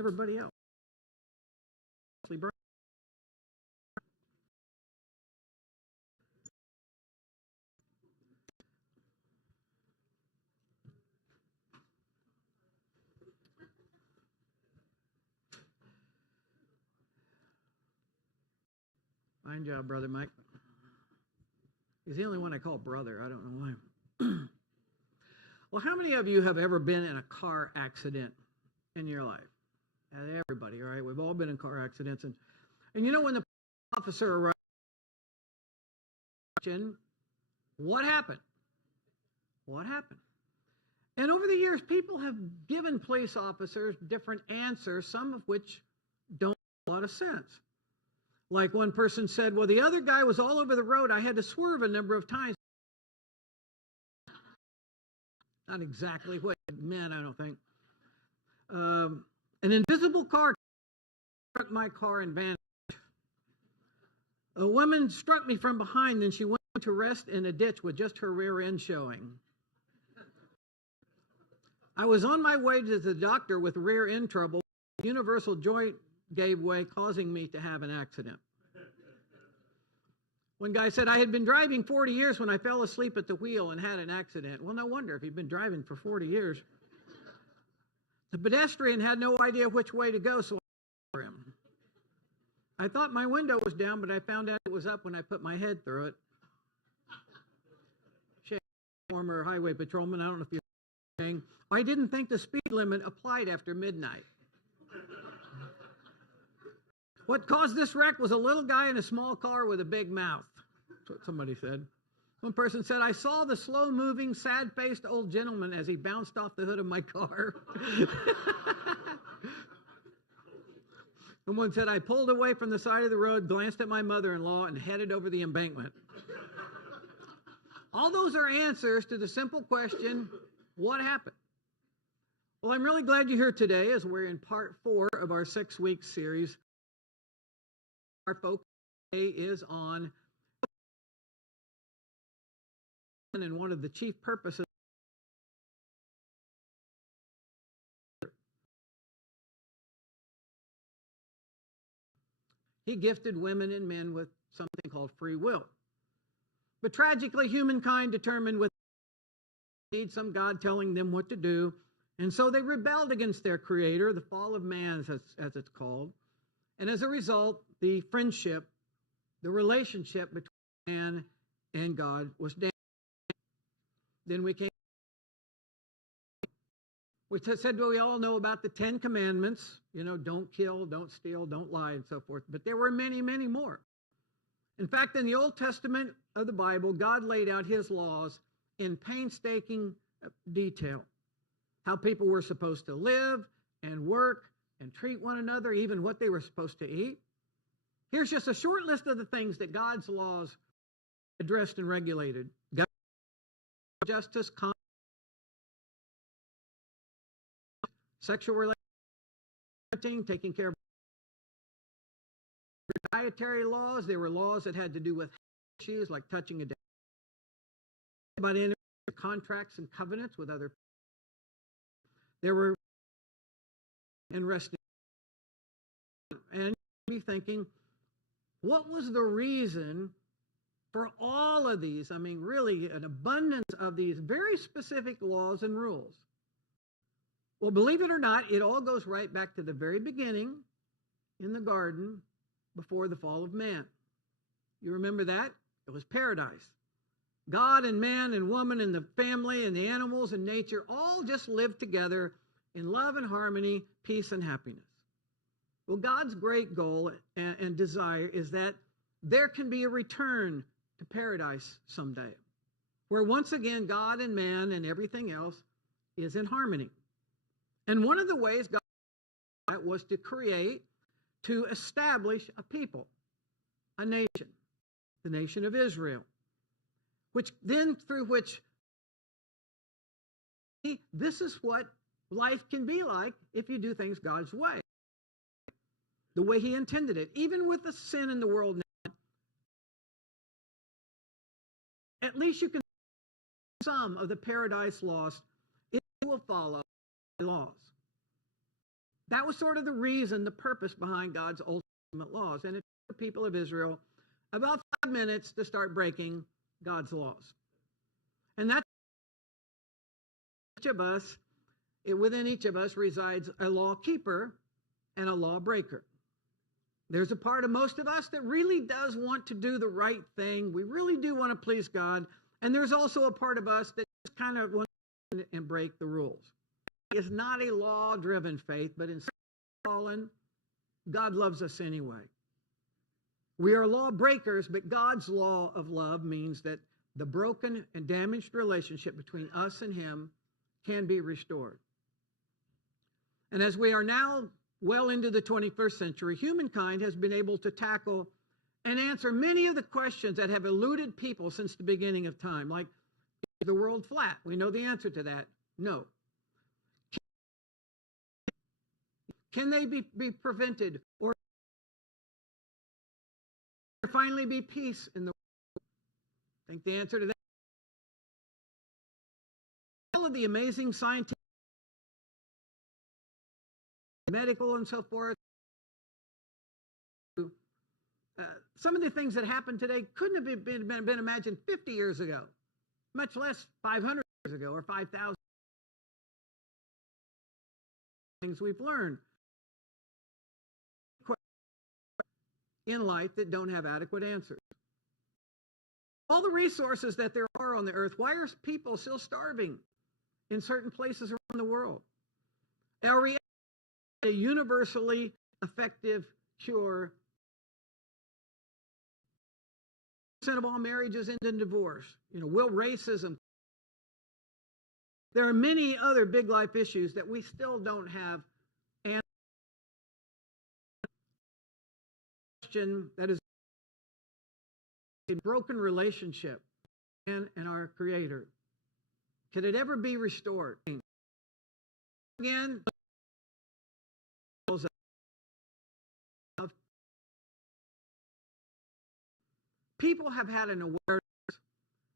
everybody else. Fine job, Brother Mike. He's the only one I call brother. I don't know why. Well, how many of you have ever been in a car accident in your life? Everybody, right? We've all been in car accidents. And you know, when the officer arrived, what happened? What happened? And over the years, people have given police officers different answers, some of which don't make a lot of sense. Like one person said, well, the other guy was all over the road. I had to swerve a number of times. Not exactly what it meant, I don't think. An invisible car struck my car and vanished. A woman struck me from behind, then she went to rest in a ditch with just her rear end showing. I was on my way to the doctor with rear end trouble. The universal joint gave way, causing me to have an accident. One guy said, I had been driving 40 years when I fell asleep at the wheel and had an accident. Well, no wonder if he'd been driving for 40 years. The pedestrian had no idea which way to go, so I for him. I thought my window was down, but I found out it was up when I put my head through it. Former highway patrolman, I don't know if you're saying, I didn't think the speed limit applied after midnight. What caused this wreck was a little guy in a small car with a big mouth. That's what somebody said. One person said, I saw the slow-moving, sad-faced old gentleman as he bounced off the hood of my car. Someone said, I pulled away from the side of the road, glanced at my mother-in-law, and headed over the embankment. All those are answers to the simple question, what happened? Well, I'm really glad you're here today as we're in part 4 of our 6-week series. Our focus today is on, and one of the chief purposes he gifted women and men with something called free will. But tragically, humankind determined with need some God telling them what to do, and so they rebelled against their creator, the fall of man, as it's called. And as a result, the friendship, the relationship between man and God was damaged. Then we came, we said, well, we all know about the 10 commandments, you know, don't kill, don't steal, don't lie, and so forth. But there were many, many more. In fact, in the Old Testament of the Bible, God laid out his laws in painstaking detail. How people were supposed to live and work and treat one another, even what they were supposed to eat. Here's just a short list of the things that God's laws addressed and regulated. God, justice, sexual relations, taking care of dietary laws. There were laws that had to do with issues like touching a dead, about contracts and covenants with other people. There were and resting, and you'd be thinking, what was the reason for all of these? I mean, really an abundance of these very specific laws and rules. Well, believe it or not, it all goes right back to the very beginning in the garden before the fall of man. You remember that? It was paradise. God and man and woman and the family and the animals and nature all just lived together in love and harmony, peace and happiness. Well, God's great goal and desire is that there can be a return to paradise someday, where once again God and man and everything else is in harmony. And one of the ways God did that was to create, to establish a people, a nation, the nation of Israel, which then through which this is what life can be like if you do things God's way, the way he intended it. Even with the sin in the world now, at least you can some of the paradise lost, it will follow laws. That was sort of the reason, the purpose behind God's ultimate laws. And it took the people of Israel about 5 minutes to start breaking God's laws. And that's each of us, within each of us resides a law keeper and a law breaker. There's a part of most of us that really does want to do the right thing. We really do want to please God. And there's also a part of us that just kind of wants to and break the rules. It's not a law-driven faith, but in fallen, God loves us anyway. We are law breakers, but God's law of love means that the broken and damaged relationship between us and Him can be restored. And as we are now well into the 21st century, humankind has been able to tackle and answer many of the questions that have eluded people since the beginning of time. Like, is the world flat? We know the answer to that. No. Can they be prevented? Or finally be peace in the world? I think the answer to that. All of the amazing scientific, medical, and so forth. Some of the things that happen today couldn't have been imagined 50 years ago, much less 500 years ago or 5,000. Things we've learned in life that don't have adequate answers. All the resources that there are on the earth, why are people still starving in certain places around the world? Are we a universally effective cure? % of all marriages end in divorce. Will racism? There are many other big life issues that we still don't have an question that is a broken relationship and our Creator. Could it ever be restored? Again, people have had an awareness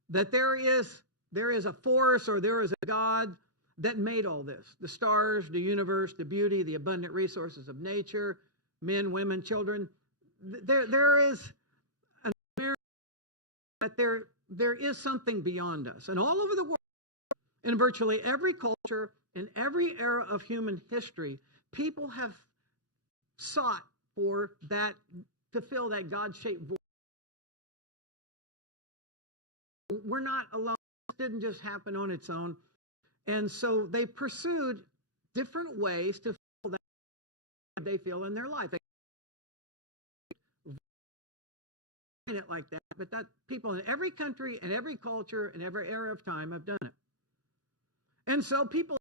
that there is a force, or there is a God that made all this. The stars, the universe, the beauty, the abundant resources of nature, men, women, children. There is an awareness that there is something beyond us. And all over the world, in virtually every culture, in every era of human history, people have sought for that, to fill that God-shaped void. We're not alone. It didn't just happen on its own. And so they pursued different ways to fill that they feel in their life. They it like that, but that people in every country and every culture and every era of time have done it. And so people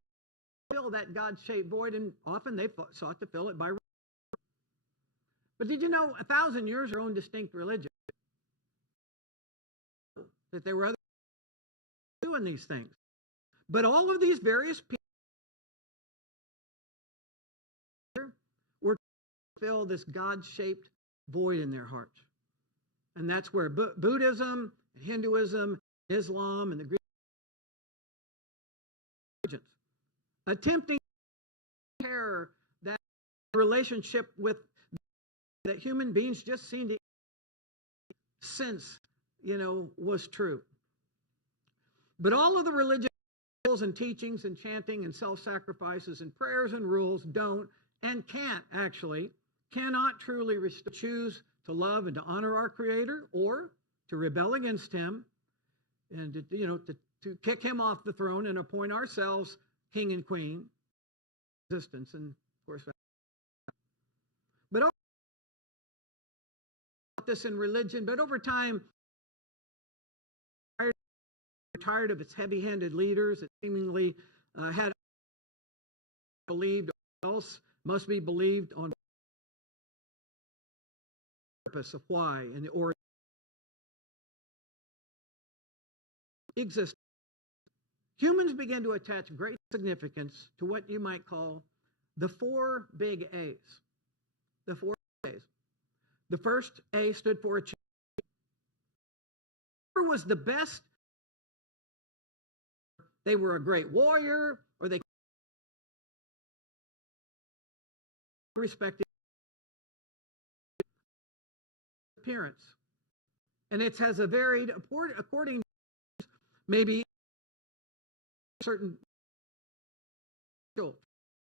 fill that God-shaped void, and often they sought to fill it by. But did you know 1,000 years their own distinct religion? That there were others doing these things. But all of these various people were to fill this God-shaped void in their hearts. And that's where Buddhism, Hinduism, Islam, and the Greek religions attempting to repair that relationship with that human beings just seem to sense, was true. But all of the religious and teachings and chanting and self-sacrifices and prayers and rules don't and cannot truly choose to love and to honor our Creator, or to rebel against Him and to kick Him off the throne and appoint ourselves king and queen. Existence, and of course, but this in religion, but over time, tired of its heavy-handed leaders that seemingly had believed else must be believed on purpose of why and the origin exist. Humans began to attach great significance to what you might call the 4 big A's. The 4 A's. The first A stood for achievement. Whoever was the best, they were a great warrior, or they respected appearance. And it has a varied, according to maybe certain,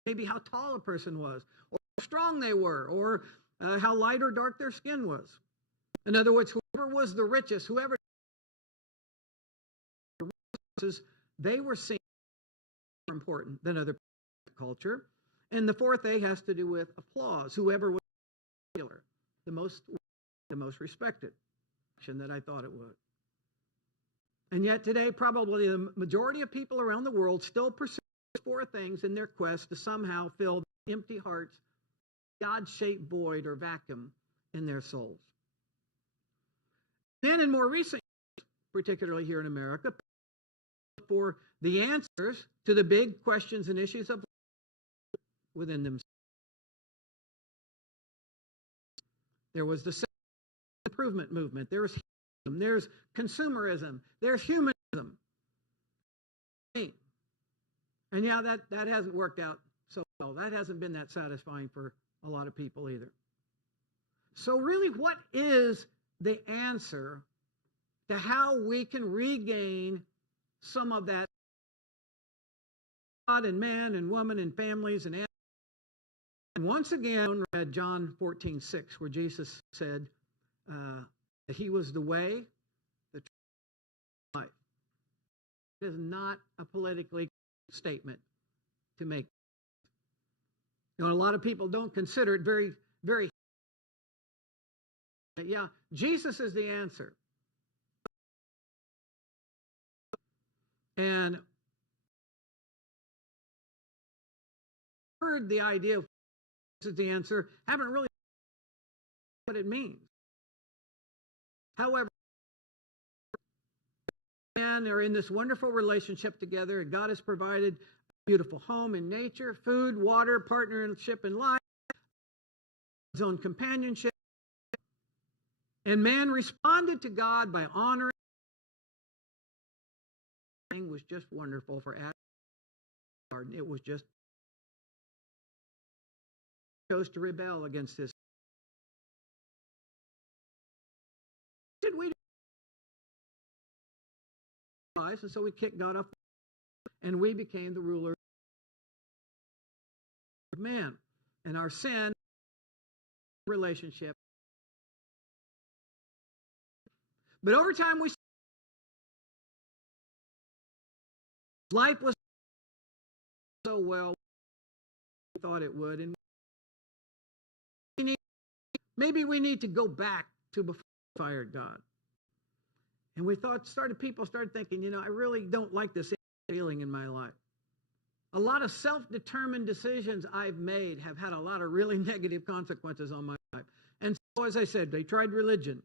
maybe how tall a person was, or how strong they were, or how light or dark their skin was. In other words, whoever was the richest, whoever they were seen more important than other culture. And the fourth A has to do with applause. Whoever was popular, the most respected, that I thought it would. And yet today, probably the majority of people around the world still pursue these four things in their quest to somehow fill empty hearts, God-shaped void or vacuum in their souls. Then in more recent years, particularly here in America, for the answers to the big questions and issues of within themselves. There was the self-improvement movement. There's consumerism. There's humanism. And yeah, that hasn't worked out so well. That hasn't been that satisfying for a lot of people either. So really, what is the answer to how we can regain some of that God and man and woman and families and animals? And once again, read John 14:6, where Jesus said that he was the way, the truth, and life. It is not a politically statement to make. You know, a lot of people don't consider it very, very. Yeah, Jesus is the answer. And heard the idea of this is the answer, haven't really what it means. However, men are in this wonderful relationship together, and God has provided a beautiful home and nature, food, water, partnership in life, his own companionship. And man responded to God by honoring. It was just wonderful for Adam. It was just chose to rebel against his. Did we? And so we kicked God off, and we became the ruler of man. And our sin relationship. But over time, life was so well we thought it would, and maybe we need to go back to before we fired God. And people started thinking, you know, I really don't like this feeling in my life. A lot of self-determined decisions I've made have had a lot of really negative consequences on my life. And so, as I said, they tried religion,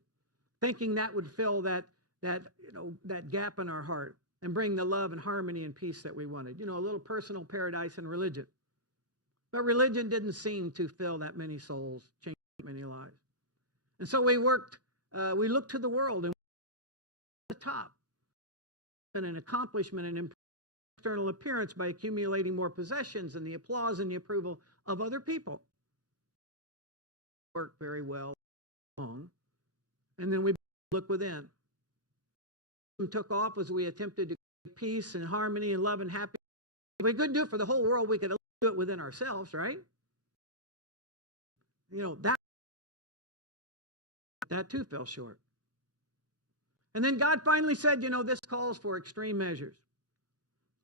thinking that would fill that gap in our heart and bring the love and harmony and peace that we wanted. You know, a little personal paradise in religion. But religion didn't seem to fill that many souls, change many lives. And so we looked to the world and the top and an accomplishment and external appearance by accumulating more possessions and the applause and the approval of other people. Worked very well long. And then we look within. Took off as we attempted to create peace and harmony and love and happiness. If we couldn't do it for the whole world, we could do it within ourselves, right? You know, that too fell short. And then God finally said, you know, this calls for extreme measures.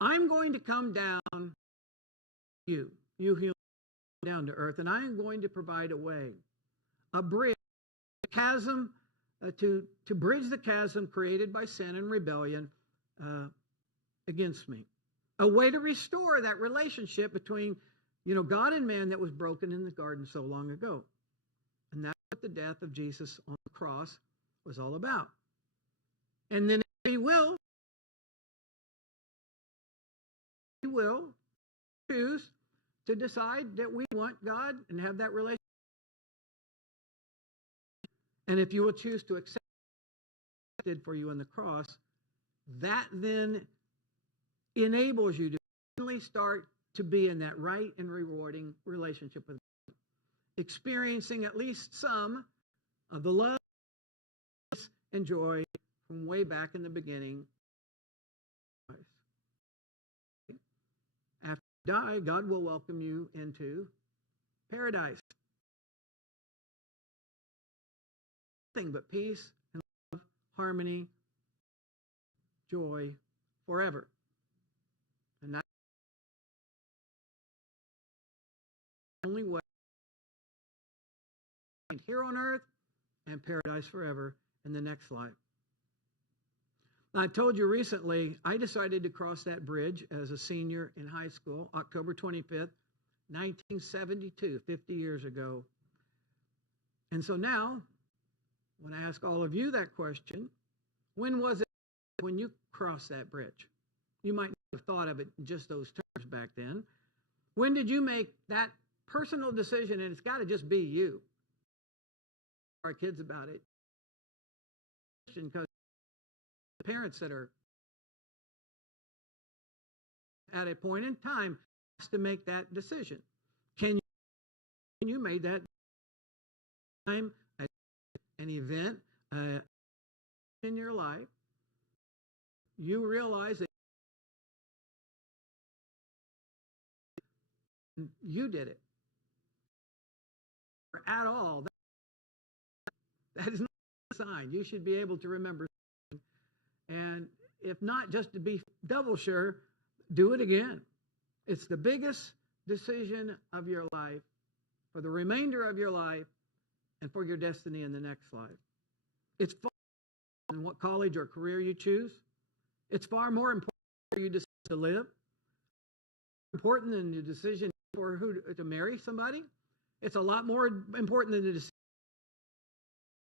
I'm going to come down you human, down to earth, and I am going to provide a way, a bridge, a chasm, to bridge the chasm created by sin and rebellion against me. A way to restore that relationship between, you know, God and man that was broken in the garden so long ago. And that's what the death of Jesus on the cross was all about. And then we will choose to decide that we want God and have that relationship. And if you will choose to accept what He did for you on the cross, that then enables you to finally start to be in that right and rewarding relationship with God. experiencing at least some of the love and joy from way back in the beginning. After you die, God will welcome you into paradise. Nothing but peace and love, harmony, joy forever. And that's the only way here on earth and paradise forever in the next life. I told you recently, I decided to cross that bridge as a senior in high school, October 25th, 1972, 50 years ago. And so now, when I ask all of you that question, when was it when you crossed that bridge? You might not have thought of it in just those terms back then. When did you make that personal decision? And it's got to just be you. Our kids about it. Because parents that are at a point in time has to make that decision. Can you make that time, an event in your life, you realize that you did it at all? That is not a sign. You should be able to remember. And if not, just to be double sure, do it again. It's the biggest decision of your life for the remainder of your life and for your destiny in the next life. It's far more than what college or career you choose. It's far more important for you to live. Important than the decision for who to marry somebody. It's a lot more important than the decision